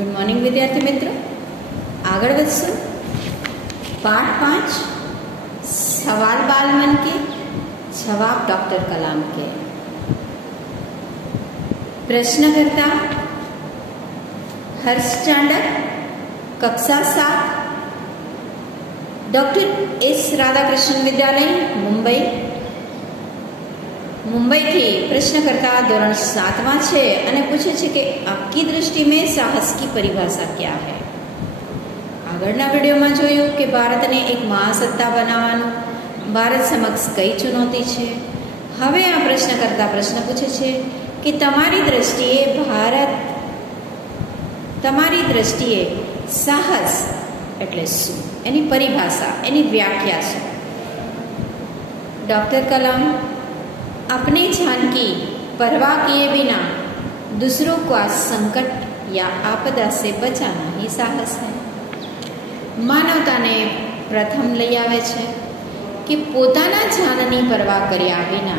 Good morning વિદ્યાર્થી મિત્રો, આગળ વધશું. પાઠ 5 સવાલ બાલ મન કે જવાબ ડૉક્ટર કલામ કે. પ્રશ્નકર્તા હર્ષ ચાંડક, કક્ષા 7, ડૉક્ટર એસ રાધાકૃષ્ણ વિદ્યાલય, मुंबई थी. प्रश्नकर्ता धोरण 7वां છે અને પૂછે છે કે આપકી દૃષ્ટિ में साहस की परिभाषा क्या है. આગળના વિડીયોમાં જોયું કે ભારતને એક મહાસત્તા બનાવવાનું ભારત સમક્ષ કઈ ચુનૌતી છે. હવે આ પ્રશ્નકર્તા પ્રશ્ન પૂછે છે કે તમારી દ્રષ્ટિએ સાહસ એટલે શું, એની પરિભાષા, એની व्याख्या શું. डॉक्टर कलाम अपने जान की परवाह किए बिना दूसरों को संकट या आपदा से बचाना ही साहस है. માનવતાને પ્રથમ લઈ આવે છે કે પોતાના જાનની પરવા કર્યા વિના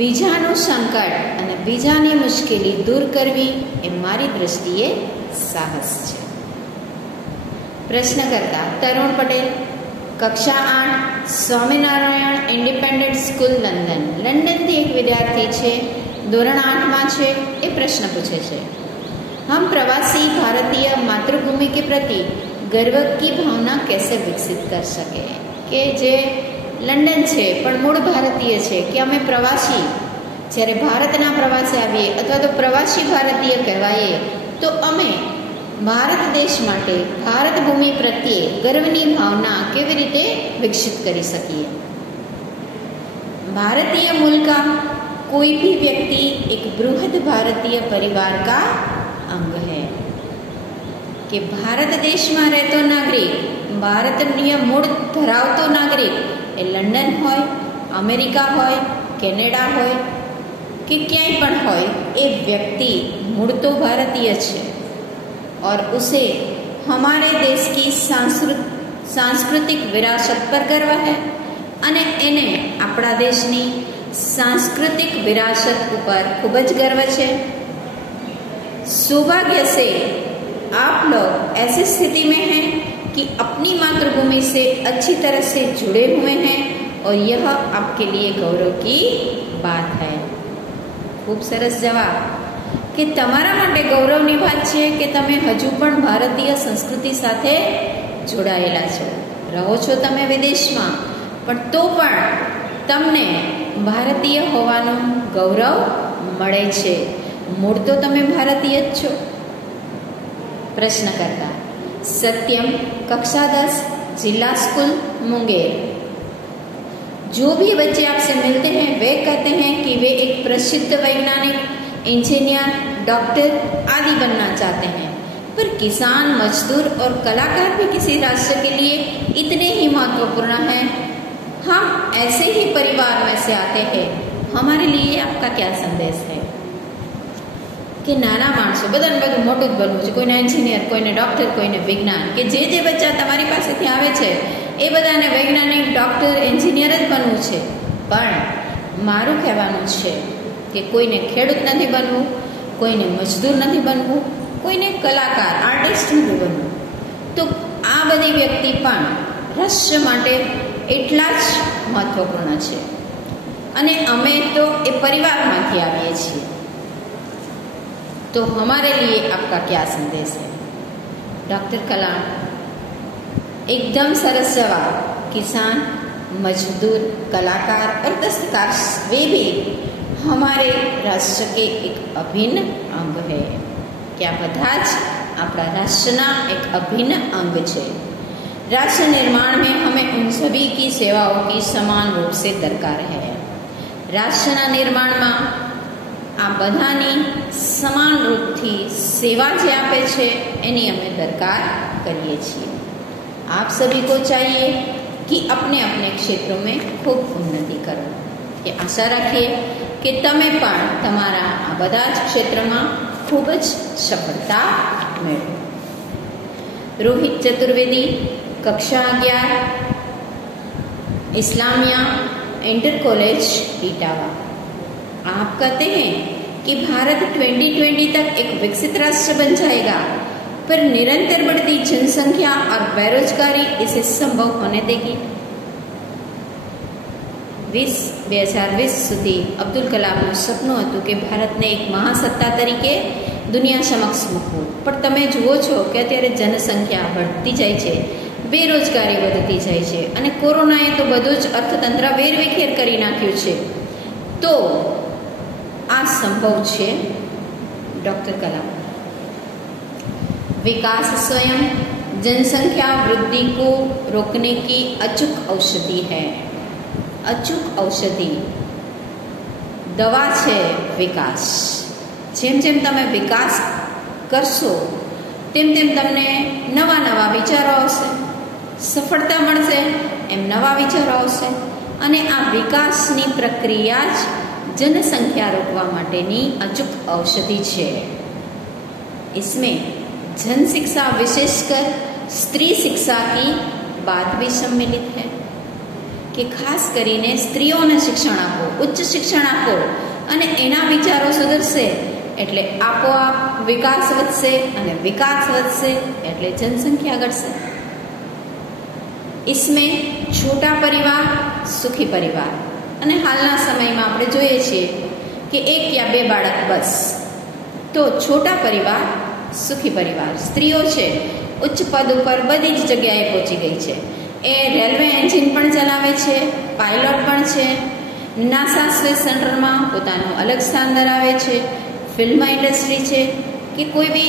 બીજાનું સંકટ અને બીજાની મુશ્કેલી દૂર કરવી એ મારી દ્રષ્ટિએ સાહસ છે. પ્રશ્નકર્તા તરુણ પટેલ, कक्षा 8, સ્વામિનારાયણ ઇન્ડિપેન્ડન્ટ સ્કૂલ, લંડનથી એક વિદ્યાર્થી છે, ધોરણ 8માં છે. એ પ્રશ્ન પૂછે છે, हम प्रवासी भारतीय मातृभूमि के प्रति गर्व की भावना कैसे विकसित कर सके. કે જે લંડન છે પણ મૂળ ભારતીય છે, કે અમે પ્રવાસી જ્યારે ભારતના પ્રવાસે આવીએ અથવા તો પ્રવાસી ભારતીય કહેવાઈએ તો અમે ભારત દેશ માટે ભારત ભૂમિ પ્રત્યે ગર્વની ભાવના કેવી રીતે વિકસિત કરી શકીએ. भारतीय मूल का कोई भी व्यक्ति एक बृहद भारतीय परिवार का अंग है. કે ભારત દેશમાં રહેતો નાગરિક, ભારતની મૂળ ધરાવતો નાગરિક, એ લંડન હોય, અમેરિકા હોય, કેનેડા હોય કે ક્યાંય પણ હોય, એ વ્યક્તિ મૂળ તો ભારતીય છે और उसे हमारे देश की सांस्कृतिक विरासत पर गर्व है અને એને આપણા દેશની सांस्कृतिक विरासत ઉપર ખૂબ જ ગર્વ છે. सौभाग्य से आप लोग ऐसी स्थिति में हैं कि अपनी मातृभूमि से अच्छी तरह से जुड़े हुए हैं और यह आपके लिए गौरव की बात है. ખૂબ સરસ જવાબ કે તમારા માટે ગૌરવની વાત છે કે તમે હજુ પણ ભારતીય સંસ્કૃતિ સાથે જોડાયેલા છો. રહો છો તમે વિદેશમાં, પણ તો પણ તમને ભારતીય હોવાનું ગૌરવ મળે છે. મૂળ તો તમે ભારતીય જ છો. પ્રશ્નકર્તા सत्यम, कक्षा 10, जिला स्कूल, मुंगेर. जो भी बच्चे आपसे मिलते हैं वे कहते हैं कि वे एक प्रसिद्ध वैज्ञानिक, इंजीनियर, डॉक्टर आदि बनना चाहते हैं, पर किसान, मजदूर और कलाकार भी किसी राष्ट्र के लिए इतने ही महत्वपूर्ण हैं. हम ऐसे ही परिवार में से आते हैं. हमारे लिए आपका क्या संदेश है. કે નાના માણસો બધાને બધું મોટું જ બનવું છે, કોઈને એન્જિનિયર, કોઈને ડૉક્ટર, કોઈને વિજ્ઞાન, કે જે બચ્ચા તમારી પાસેથી આવે છે એ બધાને વૈજ્ઞાનિક, ડૉક્ટર, એન્જિનિયર જ બનવું છે. પણ મારું કહેવાનું છે કે કોઈને ખેડૂત નથી બનવું, કોઈને મજદૂર નથી બનવું, કોઈને કલાકાર, આર્ટિસ્ટ નથી બનવું. તો આ બધી વ્યક્તિ પણ રાષ્ટ્ર માટે એટલા જ મહત્વપૂર્ણ છે અને અમે તો એ પરિવારમાંથી આવીએ છીએ. तो हमारे लिए आपका क्या संदेश है. डॉक्टर कलाम एकदम सरस जवाब. किसान, मजदूर, कलाकार और दस्तकार वे भी हमारे राष्ट्र के एक अभिन्न अंग है. क्या બધા જ આપણા રાષ્ટ્રના એક અભિન્ન અંગ છે. राष्ट्र निर्माण में हमें उन सभी की सेवाओं की समान रूप से दरकार है. રાષ્ટ્રના નિર્માણમાં આ બધાની સમાન રૂપથી સેવા જે આપે છે એની અમે દરકાર કરીએ છીએ. आप सभी को चाहिए कि अपने अपने क्षेत्रों में खूब उन्नति करो. એ આશા રાખીએ કે તમે પણ તમારા આ બધા જ ક્ષેત્રમાં ખૂબ જ સફળતા મેળવો. रोहित चतुर्वेदी, कक्षा 11, इस्लामिया इंटर कॉलेज, इटावा. आप कहते हैं कि भारत 2020 तक एक विकसित राष्ट्र बन जाएगा, पर निरंतर बढ़ती जनसंख्या और बेरोजगारी इसे संभव होने देगी। 2020 સુધી અબ્દુલ કલામનું સપનું હતું કે ભારતને એક મહાસત્તા તરીકે દુનિયા સમક્ષ મૂકવું, પણ તમે જુઓ છો કે અત્યારે જનસંખ્યા વધતી જાય છે, બેરોજગારી વધતી જાય છે અને કોરોનાએ તો બધું જ અર્થતંત્ર વેરવિખેર કરી નાખ્યું છે। તો આ સંભવ છે ડૉક્ટર કલામ। विकास स्वयं जनसंख्या वृद्धि को रोकने की अचूक औषधि है। अचूक औषधि दवा है विकास। जेम जेम तमे विकास करशो तेम तेम तमने नवा नवा विचारो आवशे, सफलता मळशे एम नवा विचारो आवशे अने आ विकासनी प्रक्रिया ज जनसंख्या रोकवा माटेनी अचूक औषधि छे। इसमें जन शिक्षा विशेषकर स्त्री शिक्षा की बात भी सम्मिलित है कि खास करीने स्त्रीओने शिक्षण आपो, उच्च शिक्षण आपो अने एना विचारो सुधरशे एटले आपोआप विकास वधशे अने विकास वधशे एटले जनसंख्या घटशे। इसमें छोटा परिवार सुखी परिवार अने हालना समयमां आपणे जोईए छीए कि 1 या 2 बाळक बस, तो छोटा परिवार सुखी परिवार। स्त्रीओ छे उच्च पद पर बधी ज जग्याए पहोंची गई छे, ए रेलवे एंजीन पण चलावे छे, पायलट पण छे, नासा स्पेस सेंटर में पोतानुं अलग स्थान धरावे छे, फिल्म इंडस्ट्री छे कि कोई भी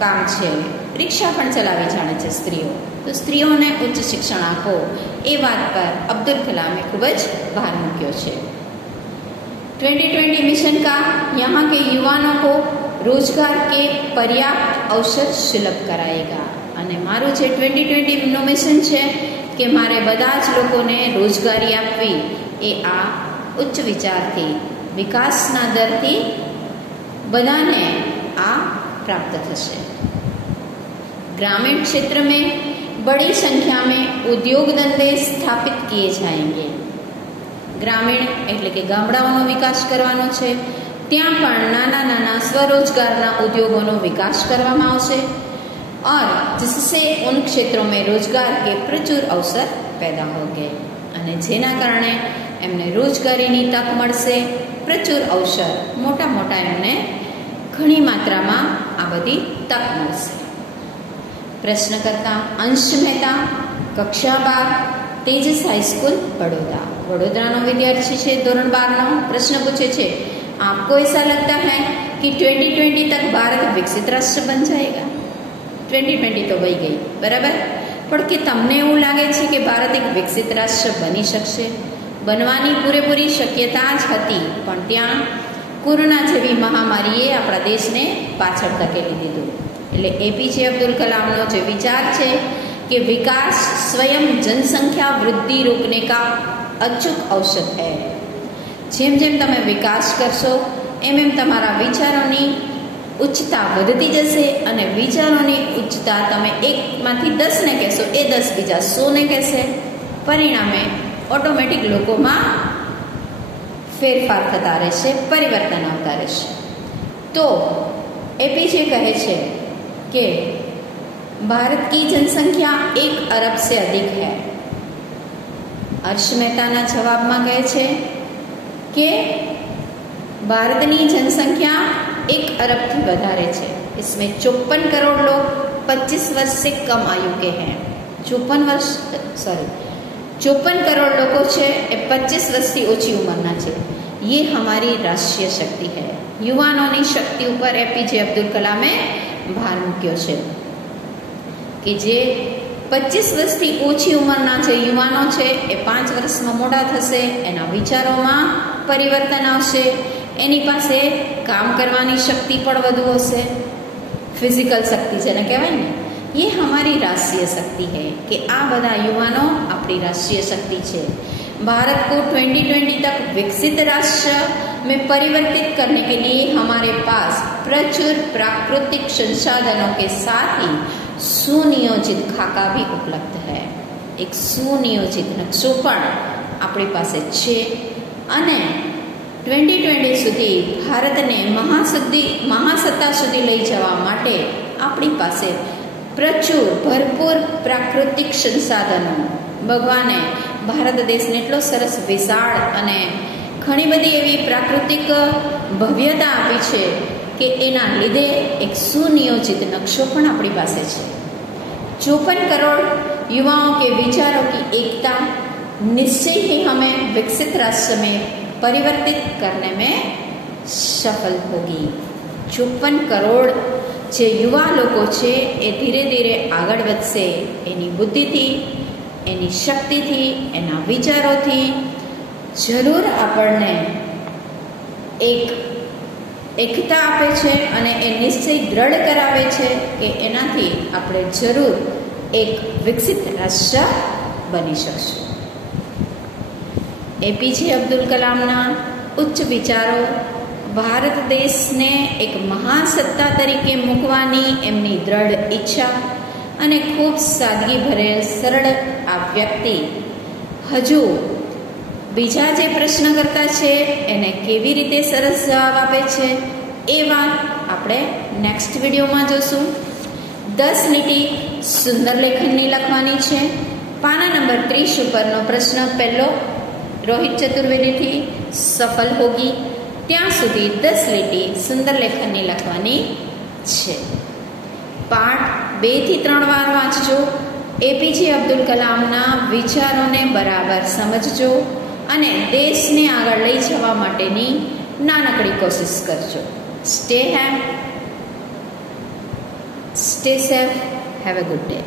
काम छे, रिक्शा पण चलावी जाणे छे स्त्रीओ। तो स्त्रीओने उच्च शिक्षण आपो ए वात पर अब्दुल कलामे खूब ज भार मूक्यो छे। 2020 मिशन का यहाँ के युवाओं को रोजगार के पर्याप्त अवसर सुलभ कराएगा। अने मारू जे 2020 નું મિશન છે કે મારે બધા જ લોકોને રોજગારી આપવી, એ આ ઉચ્ચ વિચારથી વિકાસના દરથી બધાને આ પ્રાપ્ત થશે। ग्रामीण क्षेत्र में बड़ी संख्या में उद्योग धंधे स्थापित किए जाएंगे। ग्रामीण एटले के गामडाओनो विकास करवानो छे, ત્યાં પણ નાના નાના स्वरोजगारना उद्योगों विकास करवामां आवशे और जिससे उन क्षेत्रों में रोजगार के प्रचुर अवसर पैदा होंगे અને જેના કારણે એમને રોજગારીની તક મળશે, પ્રચુર અવસર, મોટા મોટા એમને ઘણી માત્રામાં આ બધી તક મળશે। પ્રશ્નકર્તા અંશ મહેતા, કક્ષા 12, તેજસ હાઈસ્કૂલ વડોદરા, વડોદરાનો વિદ્યાર્થી છે, ધોરણ 12નો। પ્રશ્ન પૂછે છે, आपको ऐसा लगता है कि 2020 तक भारत विकसित राष्ट्र बन जाएगा? 2020 तो वही गई बराबर, पर कि तमने एवुं लागे छे कि भारत एक विकसित राष्ट्र बनी शकशे? बनवानी पूरेपूरी शक्यता ज हती, पण त्यां कोरोना जेवी महामारीए आपणा देशने पाछळ धकेली दीधुं। एटले एपीजे अब्दुल कलामनो जे विचार छे कि विकास स्वयं जनसंख्या वृद्धि रोकने का अचूक औषध है। जेम जेम तमे विकास करशो एम एम तमारा विचारोनी उच्चता वधती जशे अने विचारोनी उच्चता तमे 1 માંથી 10 ने कहेशो, ए 10 बीजा 100 ने कहेशे, परिणामे ऑटोमेटिक लोकोमां फेरफार थता रहेशे, परिवर्तन आवता रहेशे। तो एपीजे कहे छे कि भारत की जनसंख्या 1 अरब से अधिक है। हर्ष मेहताना जवाबमां कहे छे कि भारतनी जनसंख्या 1 अरब थी वधारे छे। इसमें 54 करोड़ लोग 25 वर्ष से कम आयु के हैं। 54 करोड़ लोगों छे ए 25 वर्ष थी ओછી उमरना छे। ये हमारी राष्ट्रीय शक्ति है। युवानोनी शक्ति पर एपीजे अब्दुल कलामे भार मूक्यो छे कि जे 25 वर्षથી ઓછી ઉંમરના જે યુવાનો છે એ 5 વર્ષમાં મોટા થશે, એના વિચારોમાં પરિવર્તન આવશે, એની પાસે કામ કરવાની શક્તિ પણ વધુ હશે, ફિઝિકલ શક્તિ જેને કહેવાય ને, ये हमारी राष्ट्रीय शक्ति है कि आ बधा युवानो अपनी राष्ट्रीय शक्ति है। भारत को 2020 तक विकसित राष्ट्र में परिवर्तित करने के लिए हमारे पास प्रचुर प्राकृतिक संसाधनों के साथ ही सुनियोजित खाका भी उपलब्ध है। एक सुनियोजित नक्शो पण अपनी पासे छे अने 2020 સુધી ભારતને મહાસત્તા સુધી લઈ જવા માટે આપણી પાસે ભરપૂર પ્રાકૃતિક સંસાધનો, ભગવાને ભારત દેશને એટલો સરસ વિશાળ અને ઘણી બધી એવી પ્રાકૃતિક ભવ્યતા આપી છે કે એના લીધે એક સુનિયોજિત નકશો પણ આપણી પાસે છે। 54 करोड़ युवाओं के विचारों की एकता निश्चय ही हमें विकसित राष्ट्र में परिवर्तित करने में सफल होगी। 54 करोड़ જે યુવા લોકો છે એ ધીરે ધીરે આગળ વધશે એની બુદ્ધિથી, એની શક્તિથી, એના વિચારોથી જરૂર આપણને એકતા આપે છે અને એ નિશ્ચય દ્રઢ કરાવે છે કે એનાથી આપણે જરૂર એક વિકસિત રાષ્ટ્ર બની શકશું। એપીજે અબ્દુલ કલામના ઉચ્ચ વિચારો ભારત દેશને એક મહાસત્તા તરીકે મૂકવાની એમની દ્રઢ ઈચ્છા અને ખૂબ સાદગી ભરેલ સરળ આ વ્યક્તિ હજુ બીજા જે પ્રશ્નકર્તા છે એને કેવી રીતે સરસ જવાબ આપે છે એ વાત આપણે નેક્સ્ટ વિડીયોમાં જોશું। 10 લીટી સુંદર લેખનની લખવાની છે। પાના નંબર 30 ઉપરનો પ્રશ્ન પહેલો રોહિત ચતુર્વેદીથી સફલ હોગી ત્યાં સુધી 10 લીટી સુંદર લેખનની લખવાની છે। પાઠ 2 થી 3 વાર વાંચજો, એપીજે અબ્દુલ કલામના વિચારોને બરાબર સમજજો અને દેશને આગળ લઈ જવા માટેની નાનકડી કોશિશ કરજો। Stay safe, have a good day.